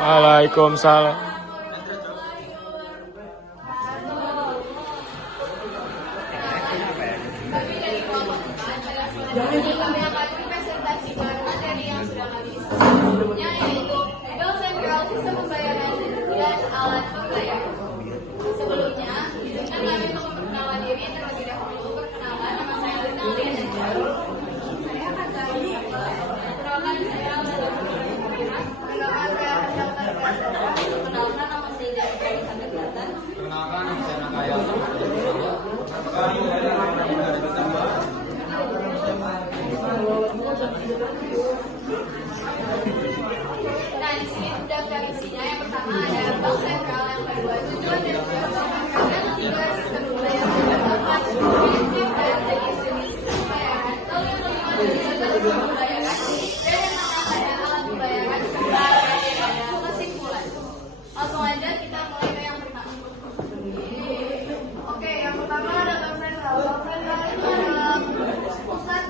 Waalaikumsalam. Jadi kami akan presentasi baru dari yang sudah kami diskusi sebelumnya, yaitu Bank Sentral, Sistem Pembayaran, dan Alat Pembayaran. Sebelumnya, izinkan kami untuk memperkenalkan diri terlebih dahulu. Perkenalan, nama saya Lina Lian. Saya akan tadi. Perkenalkan saya adalah Perkenalkan saya adalah Perkenalkan nama saya dari Kelatan. Perkenalkan saya Nakaya. Nah, di sini daftar isinya. Yang pertama ada Bank Sentral, yang kedua tujuan dan pembangunan, yang ketiga sistem pembayaran, yang keempat prinsip dan jenis-jenis sistem pembayaran, lalu yang kelima ada sistem pembayaran, dan yang keenam ada alat pembayaran, serta ada kesimpulan. Langsung aja kita mulai ke yang pertama. Oke, yang pertama ada Bank Sentral. Bank Sentral itu adalah bank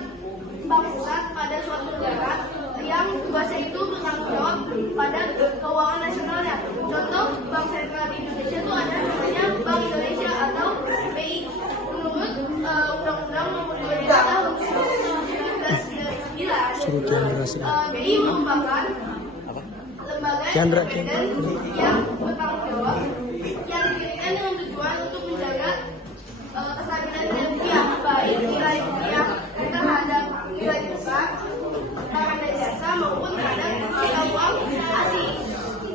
pusat pada suatu negara yang tugasnya itu bertanggung jawab pada keuangan nasionalnya. Contoh Bank Sentral di Indonesia itu ada namanya Bank Indonesia atau BI. Menurut Undang-Undang Nomor 23 Tahun 1999, BI merupakan lembaga independen yang bertanggung jawab yang didirikan dengan tujuan untuk menjaga kestabilan nilai rupiah, baik nilai rupiah terhadap nilai tukar barang dan jasa maupun terhadap mata uang asing.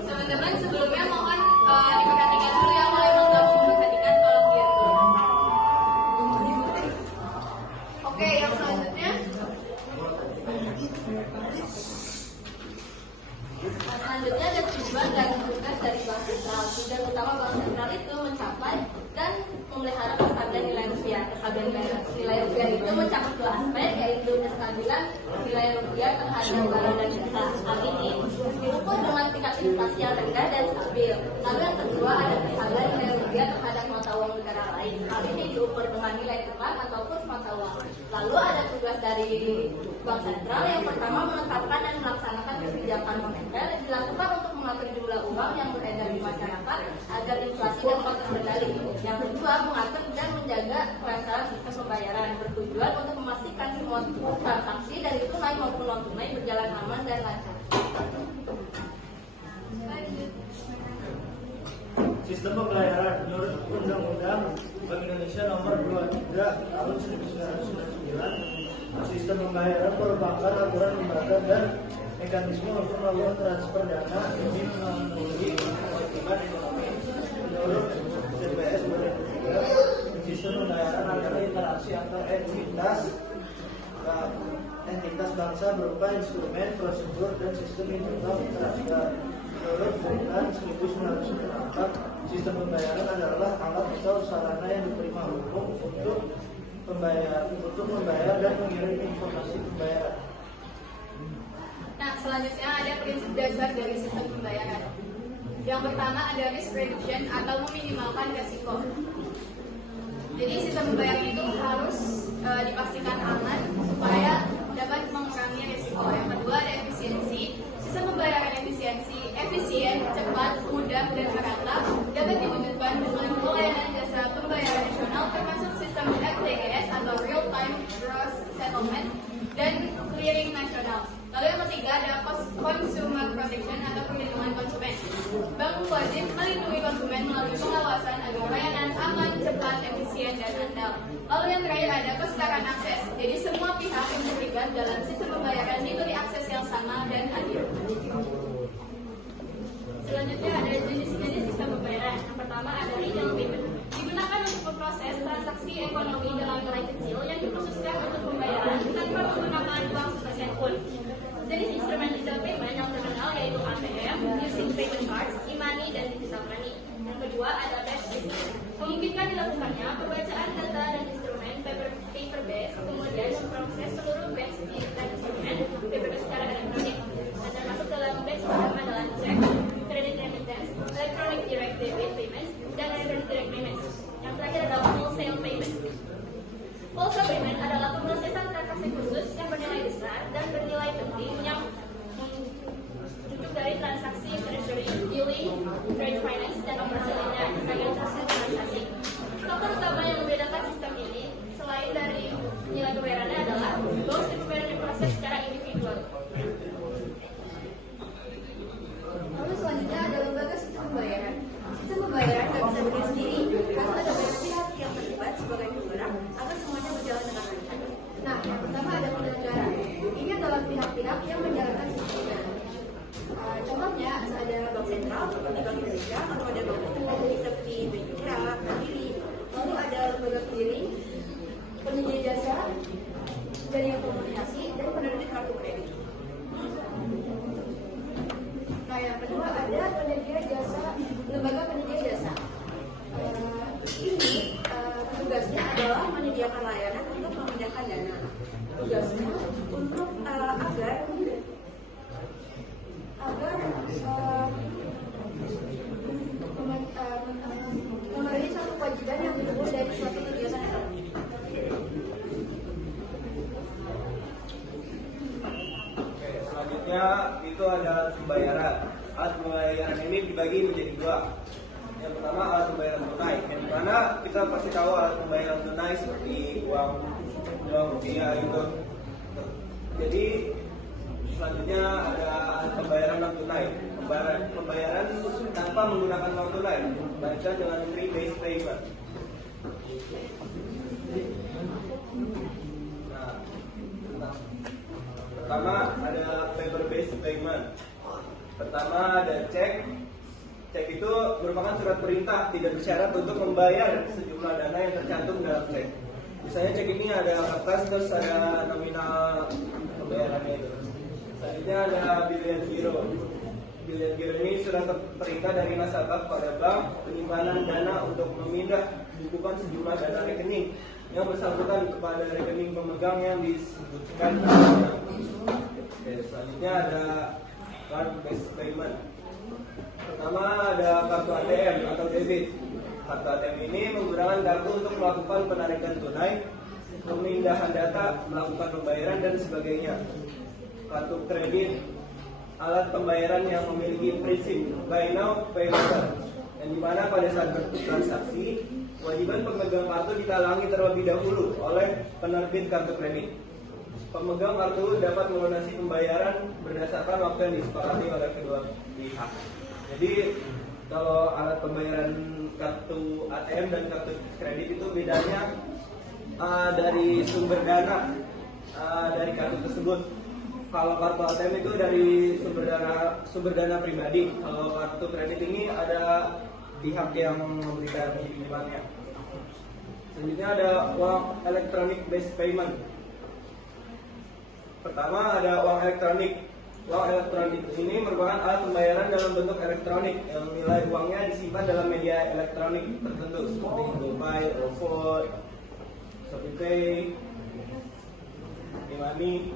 Teman-teman, sebelumnya mohon diperhatikan dulu ya, kalau emang nggak mau memperhatikan tolong biar dulu. Oke, yang selanjutnya. Selanjutnya ada tujuan dan tugas dari Bank Sentral. Tujuan utama Bank Sentral itu mencapai dan memelihara kestabilan nilai rupiah. Kestabilan nilai rupiah itu mencakup dua aspek, yaitu kestabilan nilai rupiah terhadap barang dan jasa. Hal ini diukur dengan tingkat inflasi yang rendah dan stabil. Lalu yang kedua ada kestabilan nilai rupiah terhadap mata uang negara lain. Hal ini diukur dengan nilai tukar atau kurs mata uang. Lalu ada tugas dari Bank Sentral. Yang pertama, menetapkan dan melaksanakan kebijakan moneter yang dilakukan untuk mengatur jumlah uang yang beredar di masyarakat agar inflasi dapat terkendali. Yang kedua, mengatur dan menjaga kelancaran sistem pembayaran bertujuan untuk memastikan semua transaksi dari tunai maupun non tunai berjalan aman dan lancar. Sistem pembayaran menurut Undang-Undang Bank Indonesia Nomor 23 Tahun 1999, sistem pembayaran merupakan aturan lembaga dan mekanisme untuk melakukan transfer dana demi memenuhi kewajiban ekonomi. Menurut CPS 2003, sistem pembayaran adalah interaksi antar entitas bangsa berupa instrumen, prosedur, dan sistem internal transfer. Menurut Bulan 1994, sistem pembayaran adalah alat atau sarana yang diterima hukum untuk membayar dan mengirim informasi pembayaran. Nah, selanjutnya ada prinsip dasar dari sistem pembayaran. Yang pertama ada risk reduction atau meminimalkan resiko. Jadi sistem pembayaran itu harus dipastikan aman supaya dapat mengurangi risiko. Yang kedua ada efisiensi. Sistem pembayaran efisien, cepat, mudah, dan merata dapat diwujudkan dengan pelayanan jasa pembayaran nasional termasuk sistem RTGS atau Real Time Gross Settlement dan clearing nasional. Lalu yang ketiga ada consumer protection atau perlindungan konsumen. Bank wajib melindungi konsumen melalui pengawasan agar layanan aman, cepat, efisien, dan andal. Lalu yang terakhir ada kesetaraan akses. Jadi semua pihak yang terlibat dalam sistem pembayaran diberi akses yang sama dan adil. Selanjutnya ada jenis-jenis sistem pembayaran. Yang pertama ada retail payment. Digunakan untuk memproses transaksi ekonomi dalam nilai kecil yang dikhususkan untuk pembayaran tanpa menggunakan uang sepeser pun. Jenis instrumen retail payment yang terkenal yaitu ATM, using payment cards, e-money, dan digital money. Yang kedua ada batch system. Memungkinkan dilakukannya pembacaan data dan instrumen paper based, kemudian memproses seluruh batch dan instrumen paper based secara elektronik. Dan termasuk dalam batch system adalah check, credit remittance, electronic direct debit payments, dan electronic direct payments. Yang terakhir adalah wholesale payment. ada kalau ada bank seperti BCA, Mandiri, lalu ada lembaga clearing, penyedia jasa, jaringan komunikasi, dan penerbit kartu kredit. Nah, yang kedua ada penyedia jasa, lembaga penyedia jasa. Ini tugasnya adalah menyediakan layanan untuk memindahkan dana. Tugasnya untuk agar memenuhi satu kewajiban yang timbul dari suatu kegiatan ekonomi. Oke, selanjutnya itu ada pembayaran. Alat pembayaran ini dibagi menjadi dua. Yang pertama alat pembayaran tunai, yang dimana kita pasti tahu alat pembayaran tunai seperti uang rupiah itu. Jadi selanjutnya ada alat pembayaran non tunai. Pembayaran tanpa menggunakan uang tunai, baca dengan free based payment. Nah, pertama ada paper based payment. Pertama ada cek. Cek itu merupakan surat perintah tidak bersyarat untuk membayar sejumlah dana yang tercantum dalam cek. Misalnya cek ini ada kertas terus ada nominal pembayarannya itu. Selanjutnya ada Billion Giro. Billion Giro ini surat perintah dari nasabah pada bank penyimpanan dana untuk memindah bukukan sejumlah dana rekening yang bersangkutan kepada rekening pemegang yang disebutkan. Oke, selanjutnya ada card based payment. Pertama ada kartu ATM atau debit. Kartu ATM ini menggunakan kartu untuk melakukan penarikan tunai, pemindahan data, melakukan pembayaran dan sebagainya. Kartu kredit, alat pembayaran yang memiliki prinsip buy now pay later, yang dimana pada saat bertransaksi kewajiban pemegang kartu ditalangi terlebih dahulu oleh penerbit kartu kredit. Pemegang kartu dapat melunasi pembayaran berdasarkan waktu yang disepakati oleh kedua pihak. Jadi kalau alat pembayaran kartu ATM dan kartu kredit itu bedanya dari sumber dana dari kartu tersebut. Kalau kartu ATM itu dari sumber dana pribadi. Kalau kartu kredit ini ada pihak yang memberikan pinjamannya. Selanjutnya ada uang electronic based payment. Pertama ada uang elektronik. Uang elektronik ini merupakan alat pembayaran dalam bentuk elektronik yang nilai uangnya disimpan dalam media elektronik tertentu seperti GoPay, OVO, ShopeePay, e-money.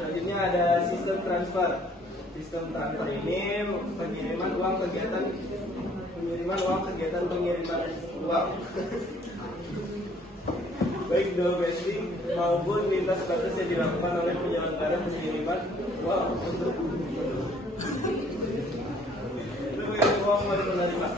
Selanjutnya ada sistem transfer. Sistem transfer ini pengiriman uang kegiatan pengiriman uang. Baik domestik maupun lintas batas yang dilakukan oleh penyelenggara pengiriman uang untuk uang dari penerima.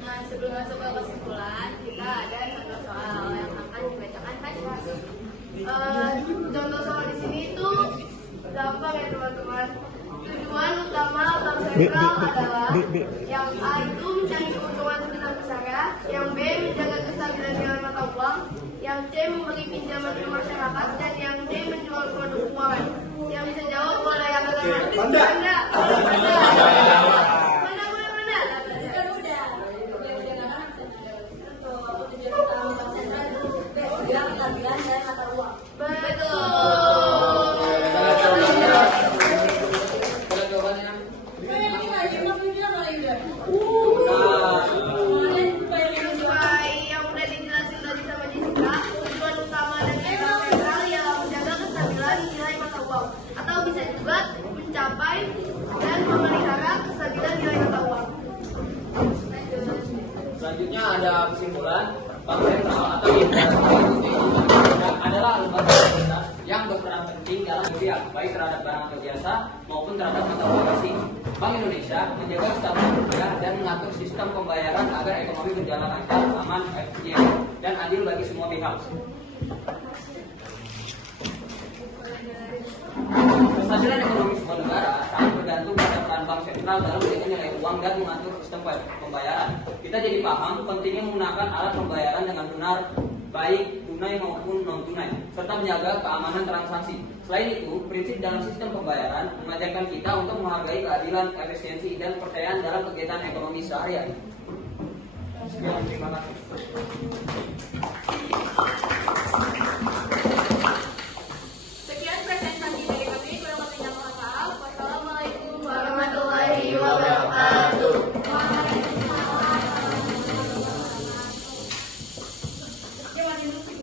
Nah, sebelum masuk ke kesimpulan, kita ada satu soal yang akan dibacakan kan. Contoh soal di sini itu gampang ya teman-teman. Tujuan utama bank sentral adalah yang A itu mencari keuntungan sebesar-besarnya, yang B menjaga kestabilan nilai mata uang, yang C memberi pinjaman ke masyarakat, dan yang D menjual produk keuangan. Yang bisa jawab boleh yang kanan. Mana? kesimpulan, Bank Sentral atau Indonesia adalah lembaga otoritas yang berperan penting dalam berpihak baik terhadap barang atau jasa maupun terhadap mata uang asing. Bank Indonesia menjaga stabilitas rupiah dan mengatur sistem pembayaran agar ekonomi berjalan lancar, aman, efisien, dan adil bagi semua pihak. Kestabilan ekonomi sebuah negara sangat bergantung pada peran bank sentral dalam menjaga nilai uang dan mengatur sistem pembayaran. Kita jadi paham pentingnya menggunakan alat pembayaran dengan benar, baik tunai maupun non tunai, serta menjaga keamanan transaksi. Selain itu, prinsip dalam sistem pembayaran mengajarkan kita untuk menghargai keadilan, efisiensi, dan kepercayaan dalam kegiatan ekonomi sehari-hari. Sekian, terima kasih.